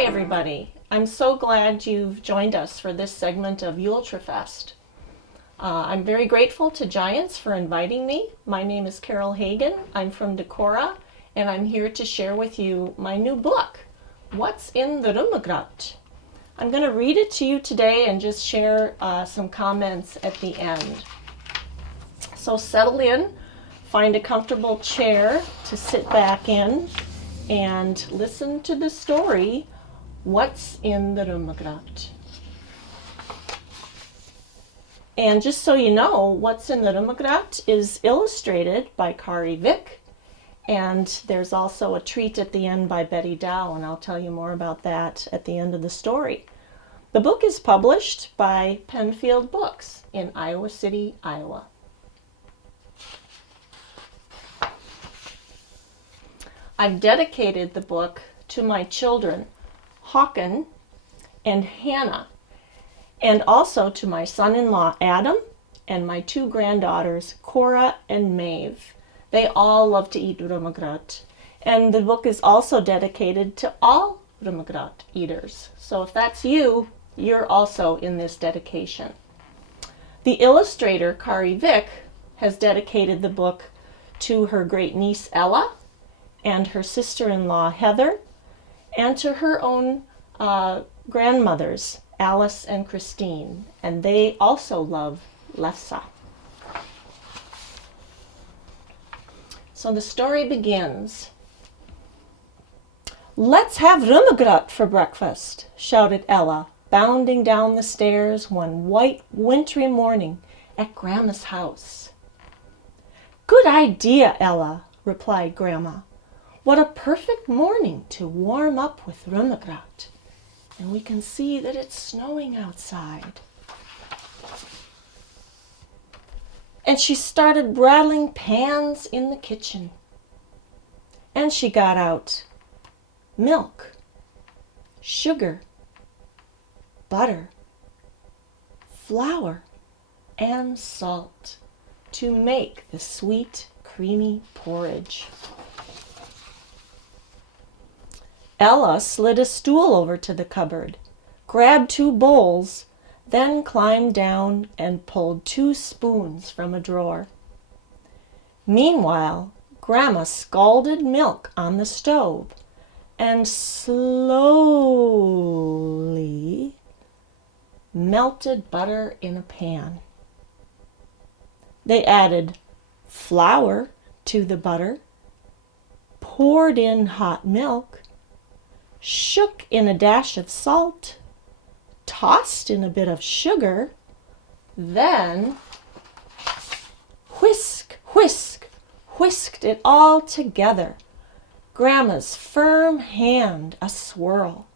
Hi everybody. I'm so glad you've joined us for this segment of Julekalender. I'm very grateful to Giants for inviting me. My name is Carol Hagen. I'm from Decorah, and I'm here to share with you my new book, What's in the Rømmegrøt? I'm going to read it to you today and just share some comments at the end. So settle in, find a comfortable chair to sit back in, and listen to the story, What's in the Rømmegrøt? And just so you know, What's in the Rømmegrøt is illustrated by Kari Vik, and there's also a treat at the end by Betty Dow, and I'll tell you more about that at the end of the story. The book is published by Penfield Books in Iowa City, Iowa. I've dedicated the book to my children, Håkon and Hannah, and also to my son-in-law, Adam, and my two granddaughters, Cora and Maeve. They all love to eat rømmegrøt, and the book is also dedicated to all rømmegrøt eaters. So if that's you, you're also in this dedication. The illustrator, Kari Vik, has dedicated the book to her great-niece, Ella, and her sister-in-law, Heather, and to her own grandmothers, Alice and Christine, and they also love lefse. So the story begins. "Let's have rømmegrøt for breakfast," shouted Ella, bounding down the stairs one white, wintry morning at Grandma's house. "Good idea, Ella," replied Grandma. "What a perfect morning to warm up with rømmegrøt. And we can see that it's snowing outside." And she started rattling pans in the kitchen. And she got out milk, sugar, butter, flour, and salt to make the sweet, creamy porridge. Ella slid a stool over to the cupboard, grabbed 2 bowls, then climbed down and pulled 2 spoons from a drawer. Meanwhile, Grandma scalded milk on the stove and slowly melted butter in a pan. They added flour to the butter, poured in hot milk, shook in a dash of salt, tossed in a bit of sugar, then whisked it all together, Grandma's firm hand a swirl.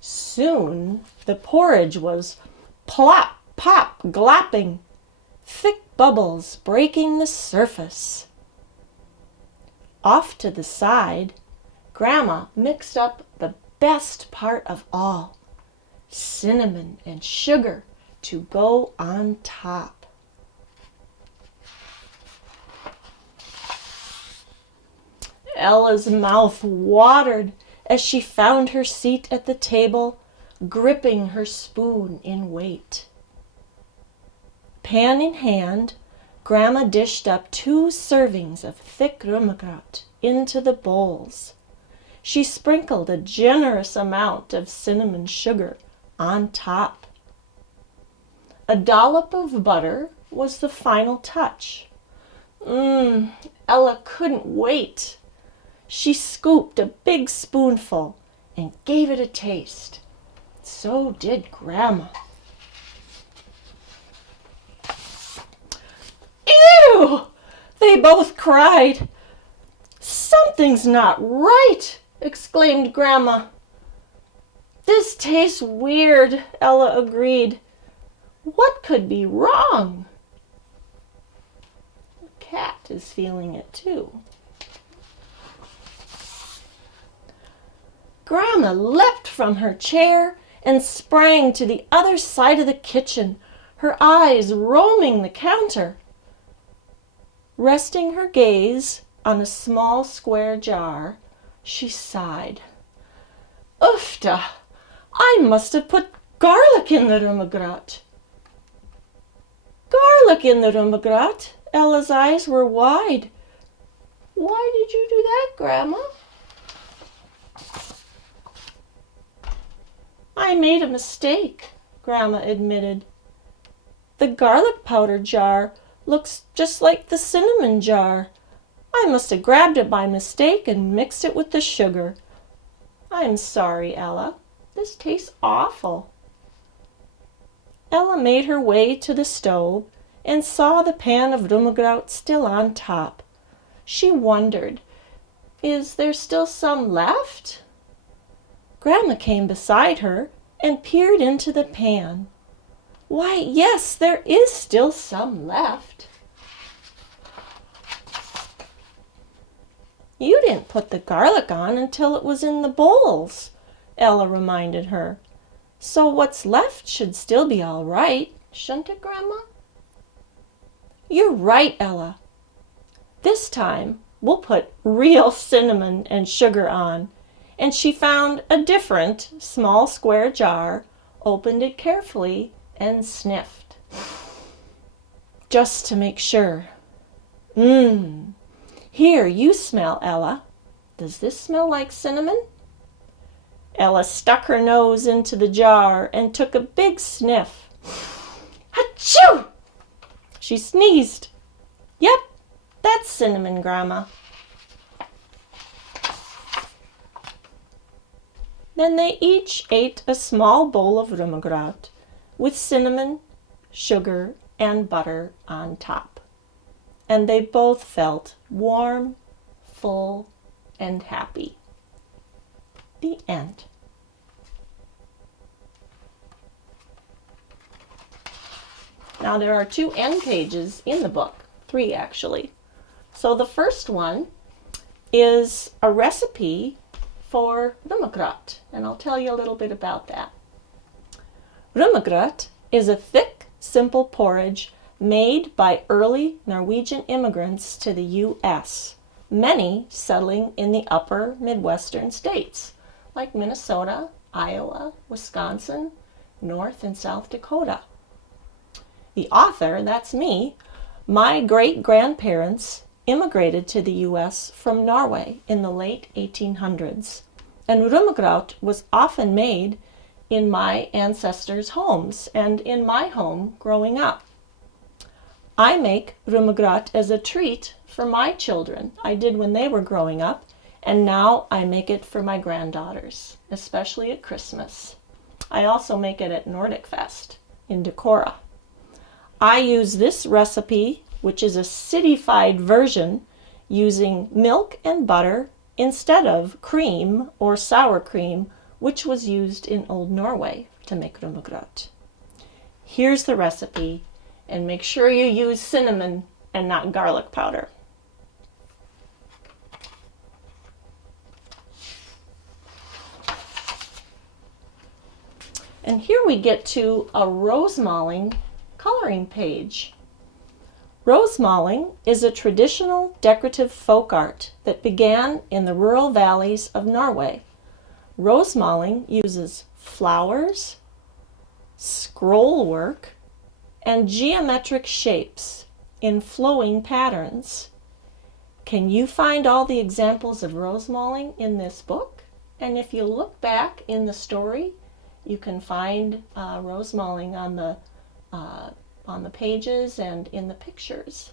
Soon the porridge was plop, pop, glopping, thick bubbles breaking the surface. Off to the side, Grandma mixed up the best part of all, cinnamon and sugar to go on top. Ella's mouth watered as she found her seat at the table, gripping her spoon in weight. Pan in hand, Grandma dished up 2 servings of thick rømmegrøt into the bowls. She sprinkled a generous amount of cinnamon sugar on top. A dollop of butter was the final touch. Ella couldn't wait. She scooped a big spoonful and gave it a taste. So did Grandma. "Ew!" they both cried. "Something's not right," exclaimed Grandma. "This tastes weird," Ella agreed. "What could be wrong?" The cat is feeling it too. Grandma leapt from her chair and sprang to the other side of the kitchen, her eyes roaming the counter. Resting her gaze on a small square jar, she sighed. Oofta! I must have put garlic in the rømmegrøt. Garlic in the rømmegrøt? Ella's eyes were wide. Why did you do that, Grandma? I made a mistake, Grandma admitted. The garlic powder jar looks just like the cinnamon jar. I must have grabbed it by mistake and mixed it with the sugar. I'm sorry, Ella. This tastes awful. Ella made her way to the stove and saw the pan of rømmegrøt still on top. She wondered, is there still some left? Grandma came beside her and peered into the pan. Why, yes, there is still some left. You didn't put the garlic on until it was in the bowls, Ella reminded her. So what's left should still be all right, shouldn't it, Grandma? You're right, Ella. This time we'll put real cinnamon and sugar on. And she found a different small square jar, opened it carefully, and sniffed. Just to make sure. Here, you smell, Ella. Does this smell like cinnamon? Ella stuck her nose into the jar and took a big sniff. Achoo! She sneezed. Yep, that's cinnamon, Grandma. Then they each ate a small bowl of rømmegrøt with cinnamon, sugar, and butter on top. And they both felt warm, full, and happy. The end. Now there are 2 end pages in the book, 3 actually. So the first one is a recipe for rømmegrøt, and I'll tell you a little bit about that. Rømmegrøt is a thick, simple porridge made by early Norwegian immigrants to the U.S., many settling in the upper Midwestern states, like Minnesota, Iowa, Wisconsin, North and South Dakota. The author, that's me, my great-grandparents immigrated to the U.S. from Norway in the late 1800s, and rømmegrøt was often made in my ancestors' homes and in my home growing up. I make rømmegrøt as a treat for my children. I did when they were growing up, and now I make it for my granddaughters, especially at Christmas. I also make it at Nordic Fest in Decorah. I use this recipe, which is a cityfied version, using milk and butter instead of cream or sour cream, which was used in Old Norway to make rømmegrøt. Here's the recipe, and make sure you use cinnamon and not garlic powder. And here we get to a rosemaling coloring page. Rosemaling is a traditional decorative folk art that began in the rural valleys of Norway. Rosemaling uses flowers, scroll work, and geometric shapes in flowing patterns. Can you find all the examples of rosemaling in this book? And if you look back in the story, you can find rosemaling on the pages and in the pictures.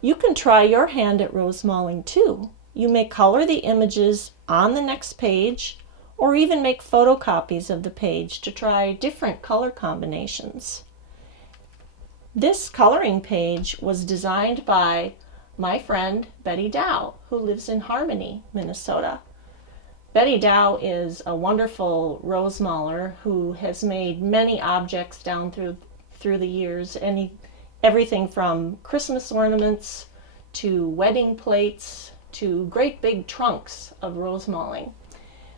You can try your hand at rosemaling too. You may color the images on the next page or even make photocopies of the page to try different color combinations. This coloring page was designed by my friend Betty Dow, who lives in Harmony, Minnesota. Betty Dow is a wonderful rosemaler who has made many objects down through the years, everything from Christmas ornaments to wedding plates to great big trunks of rosemaling.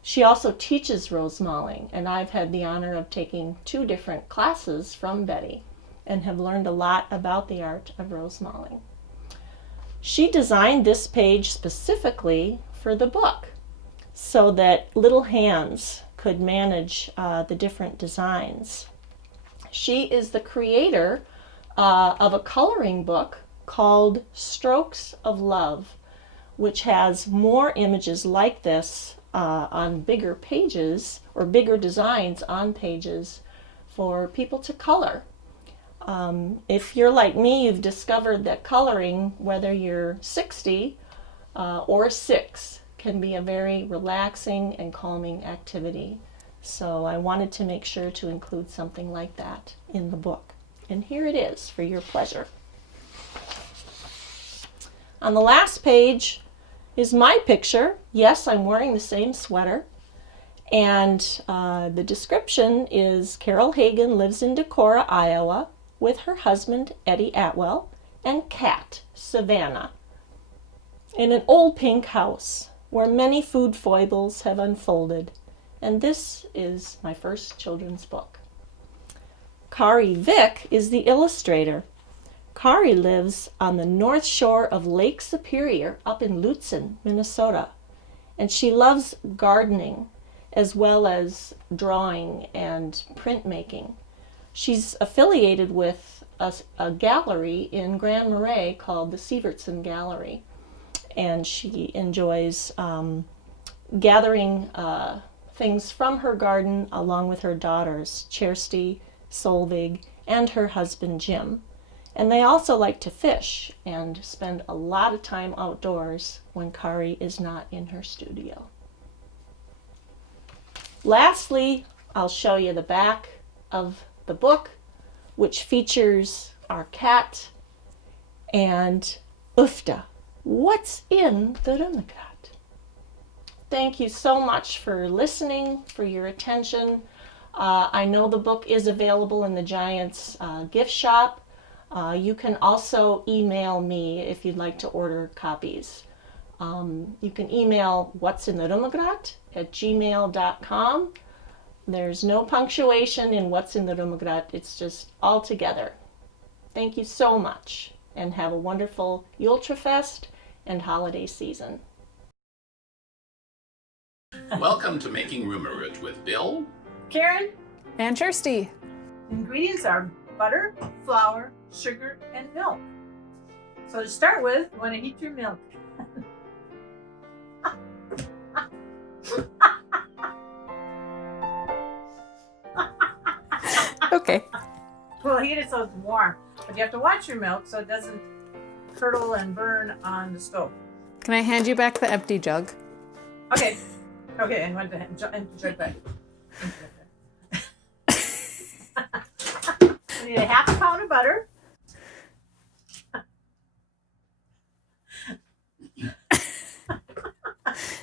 She also teaches rosemaling, and I've had the honor of taking 2 different classes from Betty and have learned a lot about the art of rosemaling. She designed this page specifically for the book so that little hands could manage the different designs. She is the creator of a coloring book called Strokes of Love, which has more images like this on bigger pages or bigger designs on pages for people to color. If you're like me, you've discovered that coloring, whether you're 60 or 6, can be a very relaxing and calming activity. So I wanted to make sure to include something like that in the book. And here it is for your pleasure. On the last page is my picture. Yes, I'm wearing the same sweater. And the description is Carol Hagen lives in Decorah, Iowa, with her husband, Eddie Atwell, and cat, Savannah, in an old pink house where many food foibles have unfolded. And this is my first children's book. Kari Vick is the illustrator. Kari lives on the north shore of Lake Superior up in Lutsen, Minnesota. And she loves gardening as well as drawing and printmaking. She's affiliated with a gallery in Grand Marais called the Sievertson Gallery. And she enjoys gathering things from her garden along with her daughters, Chersti, Solvig, and her husband, Jim. And they also like to fish and spend a lot of time outdoors when Kari is not in her studio. Lastly, I'll show you the back of the book, which features our cat and Ufta. What's in the Rømmegrøt? Thank you so much for listening, for your attention. I know the book is available in the Giants gift shop. You can also email me if you'd like to order copies. You can email what'sintherømmegrøt@gmail.com. There's no punctuation in What's in the Rømmegrøt. It's just all together. Thank you so much, and have a wonderful Jultrefest and holiday season. Welcome to Making Rømmegrøt with Bill, Karen. And Chersti. Ingredients are butter, flour, sugar, and milk. So to start with, you want to heat your milk. Okay. Well, heat it so it's warm. But you have to watch your milk so it doesn't curdle and burn on the stove. Can I hand you back the empty jug? Okay. Okay, and went to jug back. You need a half a pound of butter.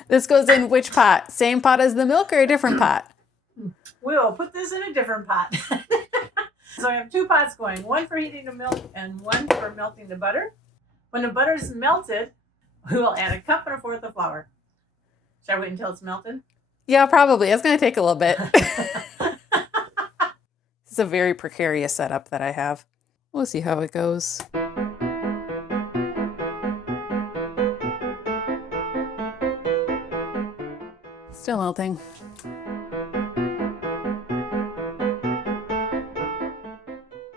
This goes in which pot? Same pot as the milk or a different pot? We'll put this in a different pot. So I have two pots going, one for heating the milk and one for melting the butter. When the butter is melted, we will add 1 1/4 cups of flour. Shall I wait until it's melted? Yeah, probably. It's going to take a little bit. This is a very precarious setup that I have. We'll see how it goes. Still melting.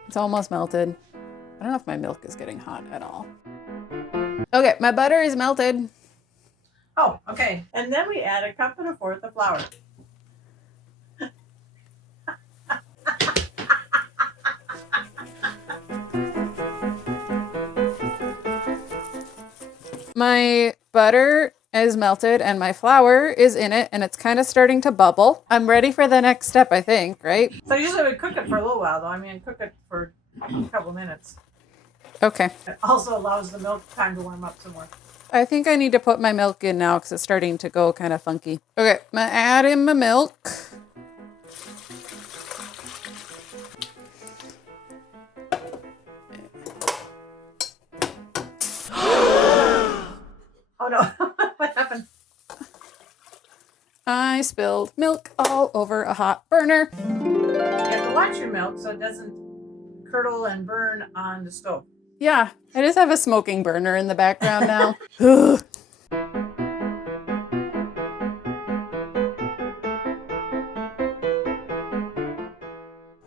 It's almost melted. I don't know if my milk is getting hot at all. Okay, my butter is melted. Oh, okay. And then we add 1 1/4 cups of flour. My butter is melted and my flour is in it and it's kind of starting to bubble. I'm ready for the next step, I think, right? So usually we cook it for a little while, though. I mean, cook it for a couple minutes. Okay. It also allows the milk time to warm up some more. I think I need to put my milk in now because it's starting to go kind of funky. Okay, I'm going to add in my milk. Oh, no. What happened? I spilled milk all over a hot burner. You have to watch your milk so it doesn't curdle and burn on the stove. Yeah, I just have a smoking burner in the background now. Ugh.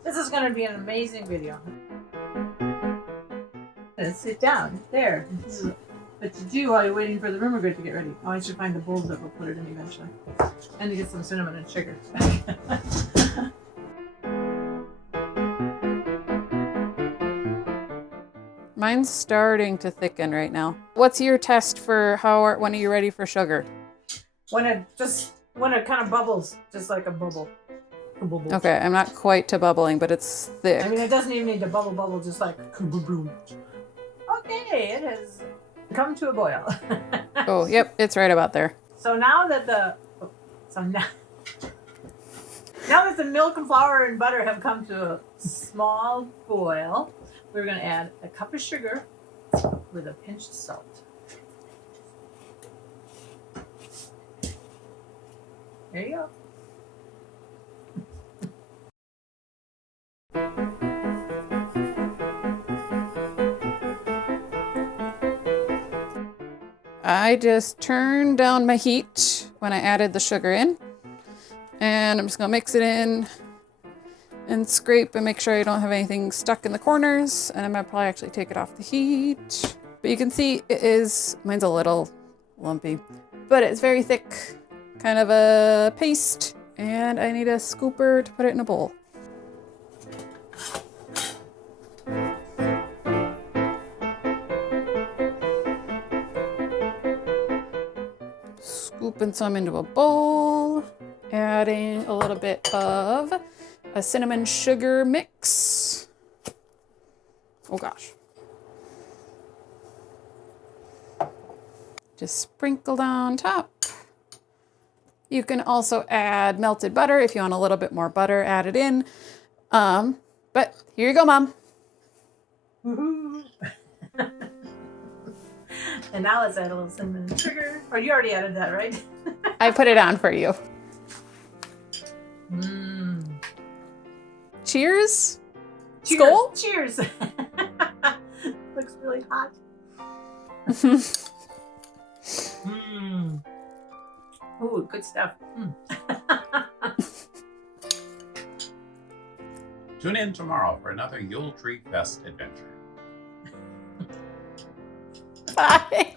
This is going to be an amazing video. Let's sit down. There. This is what to do while you're waiting for the rømmegrøt to get ready. Oh, I should find the bowls that we'll put it in eventually. And to get some cinnamon and sugar. Mine's starting to thicken right now. What's your test for when are you ready for sugar? When it kind of bubbles, just like a bubble. A bubble. Okay, I'm not quite to bubbling, but it's thick. I mean, it doesn't even need to bubble, just like boom. Okay, it has come to a boil. Oh, yep, it's right about there. So now that the milk and flour and butter have come to a small boil, we're going to add a cup of sugar with a pinch of salt. There you go. I just turned down my heat when I added the sugar in. And I'm just gonna mix it in and scrape and make sure I don't have anything stuck in the corners. And I'm gonna probably actually take it off the heat. But you can see mine's a little lumpy, but it's very thick, kind of a paste. And I need a scooper to put it in a bowl. Scooping some into a bowl, adding a little bit of a cinnamon sugar mix. Oh gosh. Just sprinkled on top. You can also add melted butter if you want a little bit more butter added in. But here you go, Mom. Woohoo! And now let's add a little cinnamon and sugar. Or you already added that, right? I put it on for you. Mmm. Cheers. Cheers. Skål. Cheers. Looks really hot. Mmm. Ooh, good stuff. Tune in tomorrow for another Yule Tree Fest adventure. Bye.